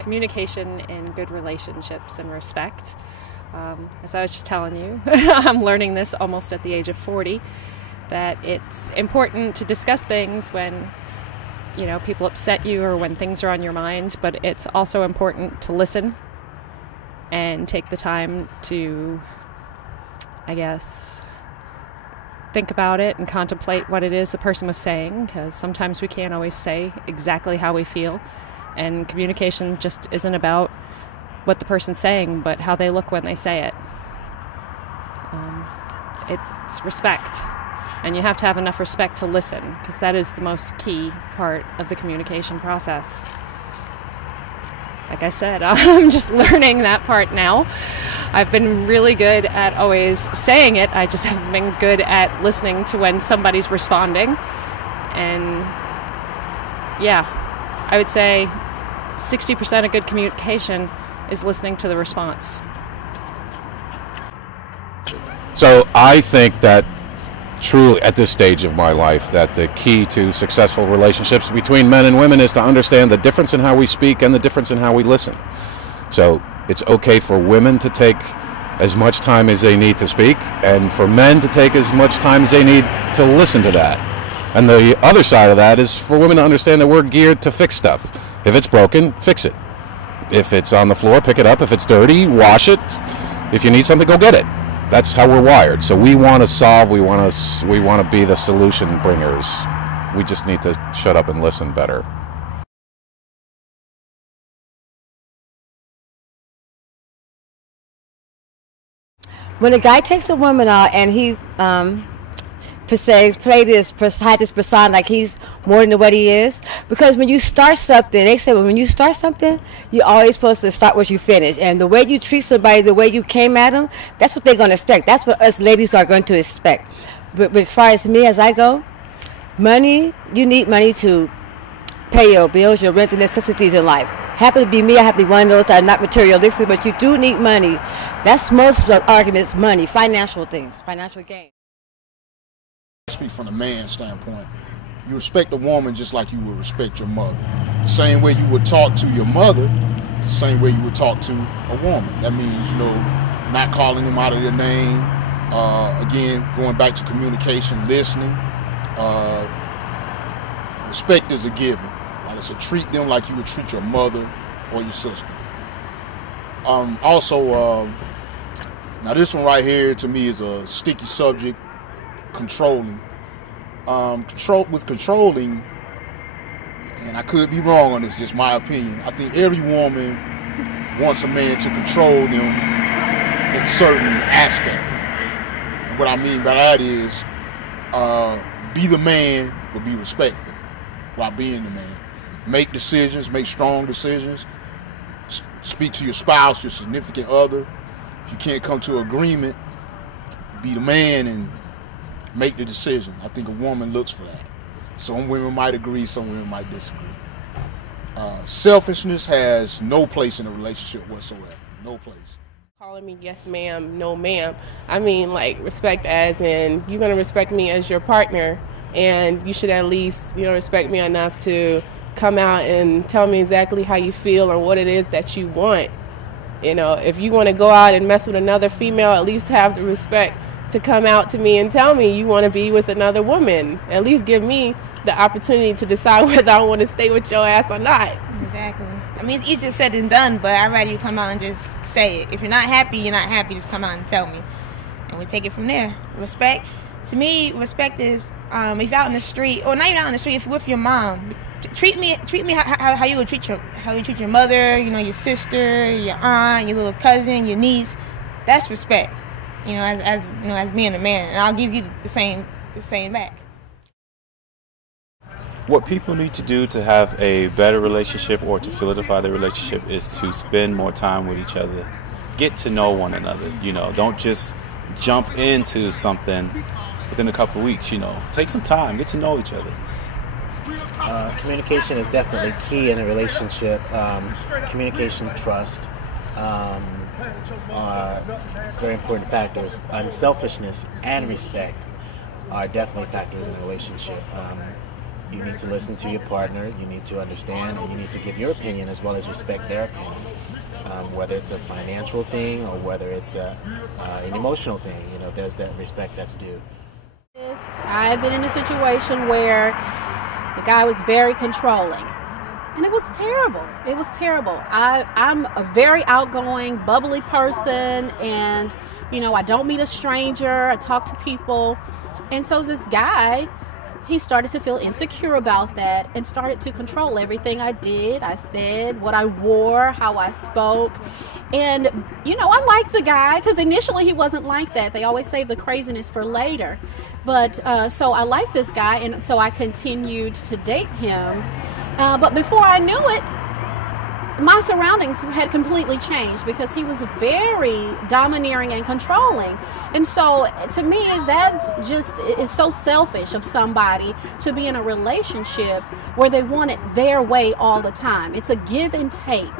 Communication in good relationships and respect. As I was just telling you, I'm learning this almost at the age of 40, that it's important to discuss things when, you know, people upset you or when things are on your mind, but it's also important to listen and take the time to, I guess, think about it and contemplate what it is the person was saying, because sometimes we can't always say exactly how we feel, and communication just isn't about what the person's saying, but how they look when they say it. It's respect, and you have to have enough respect to listen, because that is the most key part of the communication process. Like I said, I'm just learning that part now. I've been really good at always saying it. I just haven't been good at listening to when somebody's responding. And yeah, I would say 60% of good communication is listening to the response. So I think that truly at this stage of my life that the key to successful relationships between men and women is to understand the difference in how we speak and the difference in how we listen. So it's okay for women to take as much time as they need to speak, and for men to take as much time as they need to listen to that. And the other side of that is for women to understand that we're geared to fix stuff. If it's broken, fix it. If it's on the floor, pick it up. If it's dirty, wash it. If you need something, go get it. That's how we're wired. So we want to solve, we want to be the solution bringers. We just need to shut up and listen better. When a guy takes a woman out and he hide this persona like he's more than what he is, because when you start something, they say when you start something, you're always supposed to start what you finish. And the way you treat somebody, the way you came at them, that's what they're going to expect. That's what us ladies are going to expect. But as far as me, as I go, money, you need money to pay your bills, your rent, and necessities in life. Happen to be me, I have to be one of those that are not materialistic, but you do need money. That's most of the arguments, money, financial things, financial gain. Speak from the man's standpoint. You respect a woman just like you would respect your mother. The same way you would talk to your mother, the same way you would talk to a woman. That means, you know, not calling them out of their name. Again, going back to communication, listening. Respect is a given. Like I said, treat them like you would treat your mother or your sister. Now this one right here to me is a sticky subject. Controlling. Controlling, and I could be wrong on this, just my opinion. I think every woman wants a man to control them in a certain aspect. And what I mean by that is be the man, but be respectful while being the man. Make decisions, make strong decisions. Speak to your spouse, your significant other. If you can't come to agreement, be the man and make the decision. I think a woman looks for that. Some women might agree, some women might disagree. Selfishness has no place in a relationship whatsoever. No place. Calling me yes ma'am, no ma'am. I mean, like, respect as in you're going to respect me as your partner, and you should at least, you know, respect me enough to come out and tell me exactly how you feel or what it is that you want. You know, if you want to go out and mess with another female, at least have the respect to come out to me and tell me you want to be with another woman. At least give me the opportunity to decide whether I want to stay with your ass or not. Exactly. I mean, it's easier said than done, but I'd rather you come out and just say it. If you're not happy, you're not happy. Just come out and tell me, and we take it from there. Respect, to me, respect is if you're out in the street, or not even out in the street, if you're with your mom, treat me how you would treat your mother, you know, your sister, your aunt, your little cousin, your niece. That's respect. You know, as being a man, and I'll give you the same back. What people need to do to have a better relationship or to solidify their relationship is to spend more time with each other. Get to know one another, you know. Don't just jump into something within a couple of weeks, you know. Take some time, get to know each other. Communication is definitely key in a relationship. Communication, trust are very important factors. Unselfishness and respect are definitely factors in a relationship. You need to listen to your partner, you need to understand, and you need to give your opinion as well as respect their opinion. Whether it's a financial thing or whether it's an emotional thing, you know, there's that respect that's due. I've been in a situation where the guy was very controlling. And it was terrible. It was terrible. I'm a very outgoing, bubbly person, and, you know, I don't meet a stranger. I talk to people. And so this guy, he started to feel insecure about that and started to control everything I did, I said, what I wore, how I spoke. And, you know, I like the guy because initially he wasn't like that. They always save the craziness for later. But so I liked this guy, and so I continued to date him. But before I knew it, my surroundings had completely changed because he was very domineering and controlling. And so to me, that just is so selfish of somebody to be in a relationship where they want it their way all the time. It's a give and take.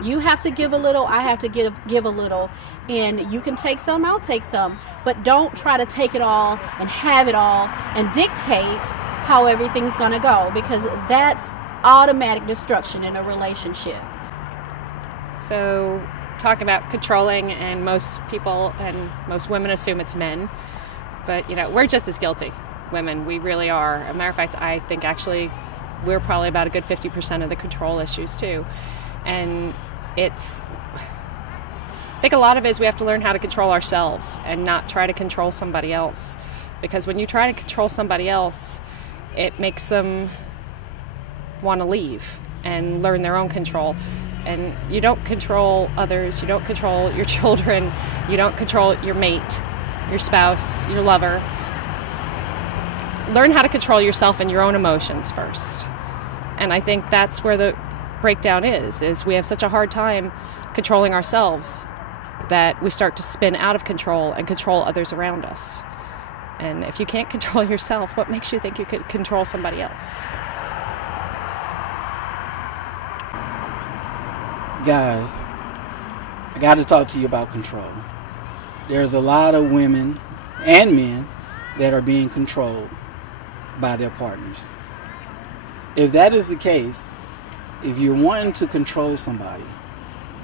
You have to give a little, I have to give a little, and you can take some, I'll take some, but don't try to take it all and have it all and dictate how everything's gonna go, because that's automatic destruction in a relationship. So, talking about controlling, and most people and most women assume it's men, but you know, we're just as guilty, women. We really are. As a matter of fact, I think actually we're probably about a good 50% of the control issues too. And I think a lot of it is we have to learn how to control ourselves and not try to control somebody else. Because when you try to control somebody else, it makes them want to leave and learn their own control. And you don't control others, you don't control your children, you don't control your mate, your spouse, your lover. Learn how to control yourself and your own emotions first. And I think that's where the breakdown is we have such a hard time controlling ourselves that we start to spin out of control and control others around us. And if you can't control yourself, what makes you think you could control somebody else? Guys, I got to talk to you about control. There's a lot of women and men that are being controlled by their partners. If that is the case, if you're wanting to control somebody,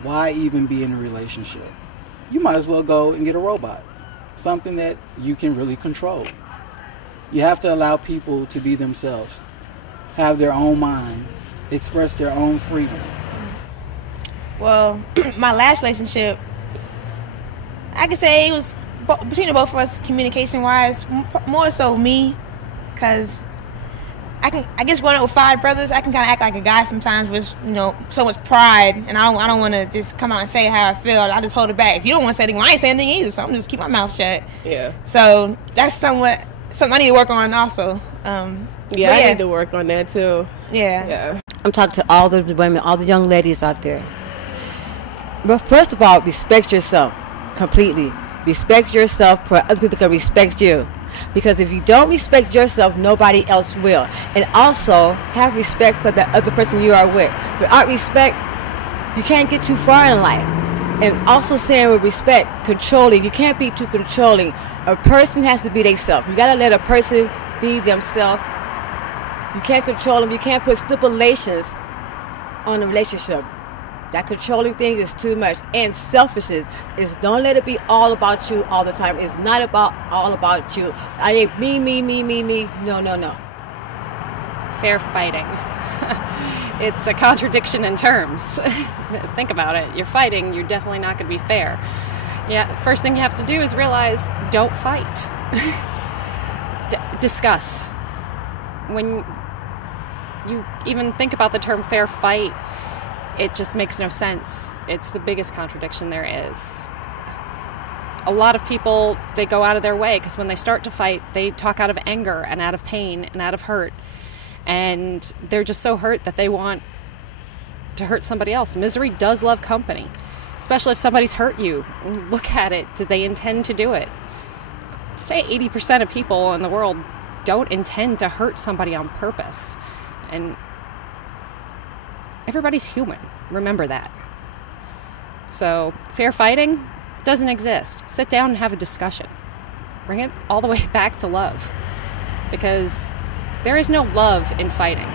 why even be in a relationship? You might as well go and get a robot, something that you can really control. You have to allow people to be themselves, have their own mind, express their own freedom. Well, my last relationship, I could say it was between the both of us, communication-wise, more so me, because I guess growing up with 5 brothers, I can kind of act like a guy sometimes with, you know, so much pride, and I don't want to just come out and say how I feel. I just hold it back. If you don't want to say anything, well, I ain't saying anything either, so I'm just keep my mouth shut. Yeah. So that's something I need to work on also. I need to work on that too. Yeah. I'm talking to all the women, all the young ladies out there. But first of all, respect yourself completely. Respect yourself so other people can respect you. Because if you don't respect yourself, nobody else will. And also, have respect for the other person you are with. Without respect, you can't get too far in life. And also saying with respect, controlling. You can't be too controlling. A person has to be themselves. You got to let a person be themselves. You can't control them. You can't put stipulations on a relationship. That controlling thing is too much. And selfishness is, don't let it be all about you all the time. It's not all about you. I ain't me. No. Fair fighting. It's a contradiction in terms. Think about it. You're fighting, you're definitely not going to be fair. Yeah, first thing you have to do is realize, don't fight. Discuss. When you even think about the term fair fight, it just makes no sense. It's the biggest contradiction there is. A lot of people, they go out of their way because when they start to fight, they talk out of anger and out of pain and out of hurt. And they're just so hurt that they want to hurt somebody else. Misery does love company, especially if somebody's hurt you. Look at it. Did they intend to do it? Say 80% of people in the world don't intend to hurt somebody on purpose. And everybody's human. Remember that. So, fair fighting doesn't exist. Sit down and have a discussion. Bring it all the way back to love. Because There is no love in fighting.